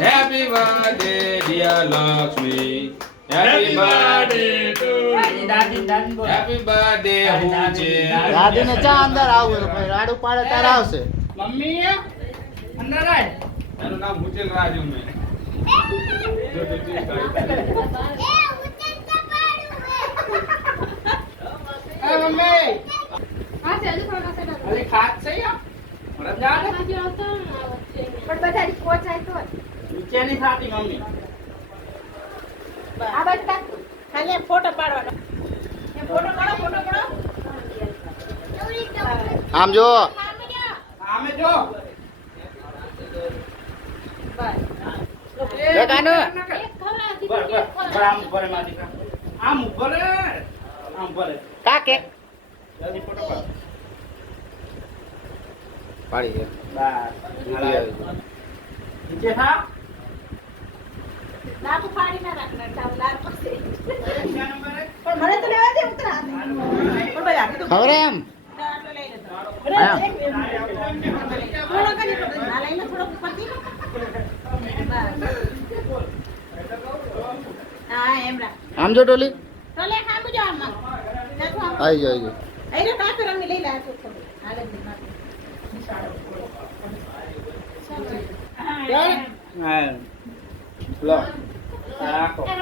Happy birthday, dear Lakshmi. Happy birthday to you. દાદી દાદી બોલો. Happy birthday, હુંચે. દાદીને ચા અંદર આવું ભાઈ રાડું પાડે તારે આવશે મમ્મી અંદર આય. એનું નામ હુચેલ રાજુ મેં. જો તો જી એ મમ્મી હા ચાલુ થોડા સે અરે ખાત છે યા રજા ને પણ બધા પહોંચાય તો નીચે ની ખાતી મમ્મી. આ બધા ખાલી ફોટો પાડવાનો એ ફોટો પાડો આમ જો આમે જો એ કાનુ આમ ભરે મારી આમ ભરે કા કે જલ્દી ફોટો પાડ. પાડી દે બસ નીચે થા. લાપુ પાડી ના રાખના ચાલ લાર પાસે બીજા નંબરે પણ મને તો લેવા દે ઉતરા પણ ભાઈ આટલું તો ખબર એમ આટલું લઈ લેતો આયા. થોડો કરી ના લઈને થોડો ઉપરથી હા એમ રાખ આમ જો ટોલી તો લે ખામ જો આમાં નાખો આમ આવી જાય આઈને કાપી રમી લઈ લે તો થોડું હાલે જ નાખો હા લો રાખો.